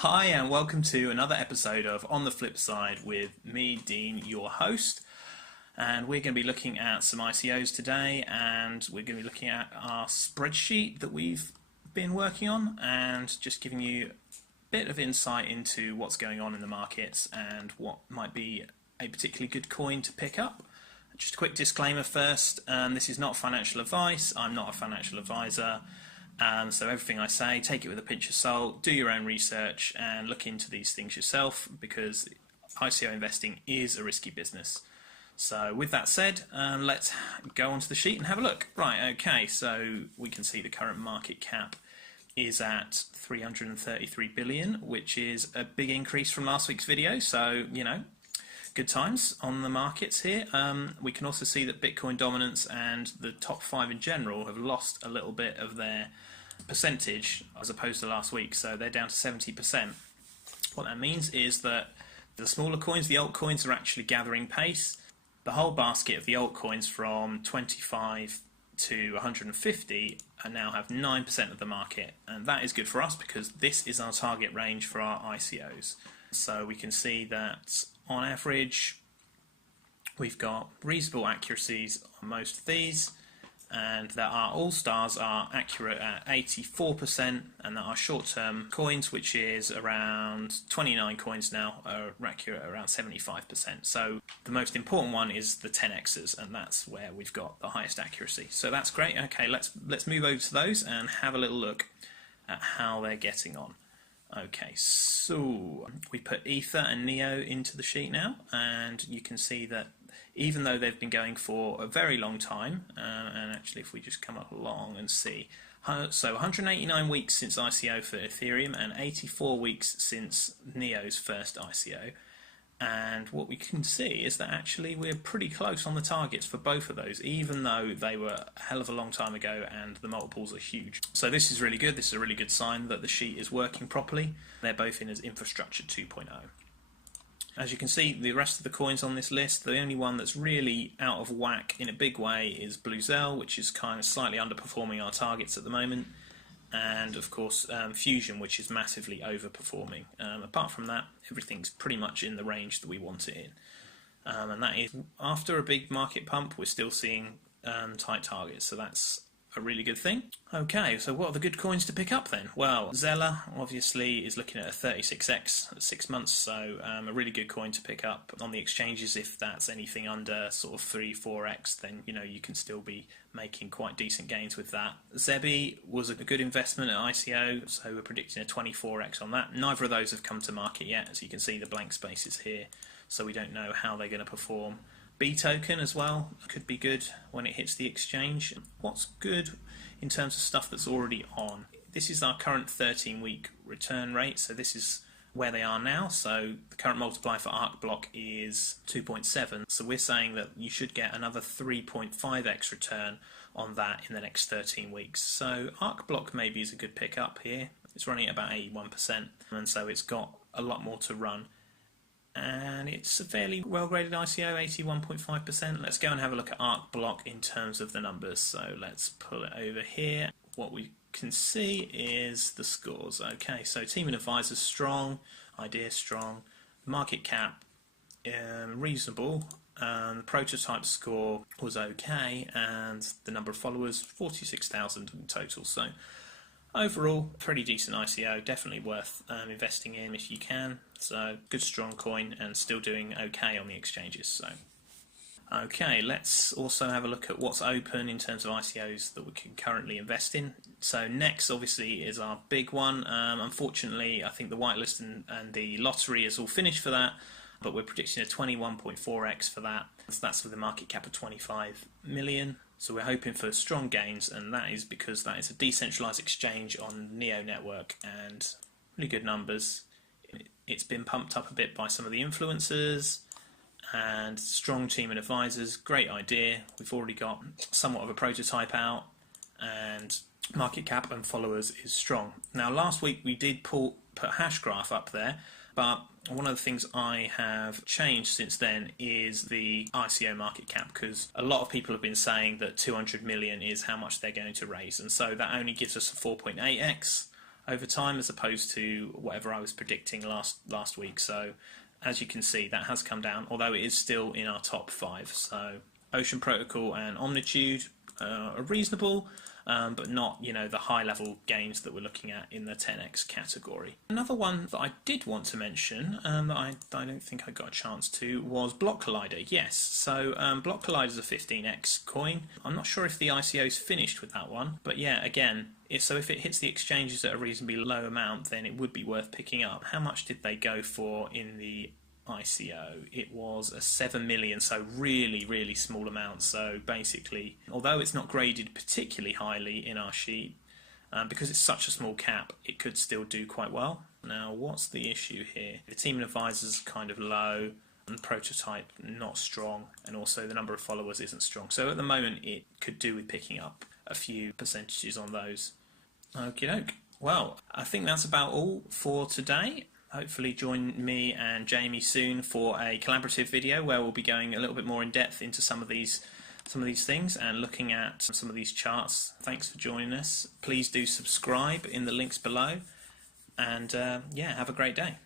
Hi, and welcome to another episode of On the Flip Side with me, Dean, your host. And we're going to be looking at some ICOs today, and we're going to be looking at our spreadsheet that we've been working on, and just giving you a bit of insight into what's going on in the markets and what might be a particularly good coin to pick up. Just a quick disclaimer first, this is not financial advice. I'm not a financial advisor. So everything I say, take it with a pinch of salt, do your own research and look into these things yourself, because ICO investing is a risky business. So with that said, let's go onto the sheet and have a look. Right, okay, so we can see the current market cap is at 333 billion, which is a big increase from last week's video. So, good times on the markets here. We can also see that Bitcoin dominance and the top 5 in general have lost a little bit of their percentage as opposed to last week, so they're down to 70%. What that means is that the smaller coins, the altcoins, are actually gathering pace. The whole basket of the altcoins from 25 to 150 now have 9% of the market, and that is good for us because this is our target range for our ICOs. So we can see that on average we've got reasonable accuracies on most of these, and that our all-stars are accurate at 84%, and that our short-term coins, which is around 29 coins now, are accurate at around 75%. So the most important one is the 10x's, and that's where we've got the highest accuracy. So that's great. Okay, let's move over to those and have a little look at how they're getting on. Okay, so we put Ether and Neo into the sheet now, and you can see that even though they've been going for a very long time, and actually if we just come up along and see, so 189 weeks since ICO for Ethereum and 84 weeks since Neo's first ICO, and what we can see is that actually we're pretty close on the targets for both of those, even though they were a hell of a long time ago and the multiples are huge. So this is really good. This is a really good sign that the sheet is working properly. They're both in as infrastructure 2.0. As you can see, the rest of the coins on this list, the only one that's really out of whack in a big way is Bluezell, which is kind of slightly underperforming our targets at the moment. And of course Fusion, which is massively overperforming. Apart from that, everything's pretty much in the range that we want it in, and that is, after a big market pump, we're still seeing tight targets, so that's a really good thing. Okay, so what are the good coins to pick up then? Well, Zeller obviously is looking at a 36x at 6 months, so a really good coin to pick up on the exchanges. If that's anything under sort of 3-4x, then you can still be making quite decent gains with that. Zebi was a good investment at ICO, so we're predicting a 24x on that. Neither of those have come to market yet, as you can see the blank spaces here, so we don't know how they're going to perform. B token as well could be good when it hits the exchange. What's good in terms of stuff that's already on? This is our current 13-week return rate, so this is where they are now. So the current multiplier for ArcBlock is 2.7, so we're saying that you should get another 3.5x return on that in the next 13 weeks. So ArcBlock maybe is a good pickup here. It's running at about 81%, and so it's got a lot more to run. And it's a fairly well-graded ICO, 81.5%. Let's go and have a look at ArcBlock in terms of the numbers. So let's pull it over here. What we can see is the scores. Okay, so team and advisors strong, idea strong, market cap reasonable, the prototype score was okay, and the number of followers 46,000 in total. So overall, pretty decent ICO, definitely worth investing in if you can. So good strong coin and still doing okay on the exchanges. So okay, let's also have a look at what's open in terms of ICOs that we can currently invest in. So next obviously is our big one. Unfortunately, I think the whitelist and the lottery is all finished for that, but we're predicting a 21.4x for that. So that's with a market cap of 25 million. So we're hoping for strong gains, and that is because that is a decentralized exchange on Neo network and really good numbers. It's been pumped up a bit by some of the influencers and strong team and advisors. Great idea. We've already got somewhat of a prototype out, and market cap and followers is strong. Now last week we did put Hashgraph up there, but one of the things I have changed since then is the ICO market cap, because a lot of people have been saying that 200 million is how much they're going to raise, and so that only gives us a 4.8x over time, as opposed to whatever I was predicting last week. So as you can see, that has come down, although it is still in our top 5. So Ocean Protocol and Omnitude are reasonable, but not, the high level gains that we're looking at in the 10x category. Another one that I did want to mention, that I don't think I got a chance to, was Block Collider. Yes, so Block Collider is a 15x coin. I'm not sure if the ICO's finished with that one, but yeah, again, so if it hits the exchanges at a reasonably low amount, then it would be worth picking up. How much did they go for in the ICO? It was a 7 million, so really small amount. So basically, although it's not graded particularly highly in our sheet, because it's such a small cap, it could still do quite well. Now, what's the issue here? The team of advisors kind of low, and the prototype not strong, and also the number of followers isn't strong. So at the moment, it could do with picking up a few percentages on those. Okie doke. Well, I think that's about all for today. Hopefully join me and Jamie soon for a collaborative video where we'll be going a little bit more in depth into some of these things and looking at some of these charts. Thanks for joining us. Please do subscribe in the links below, and yeah, have a great day.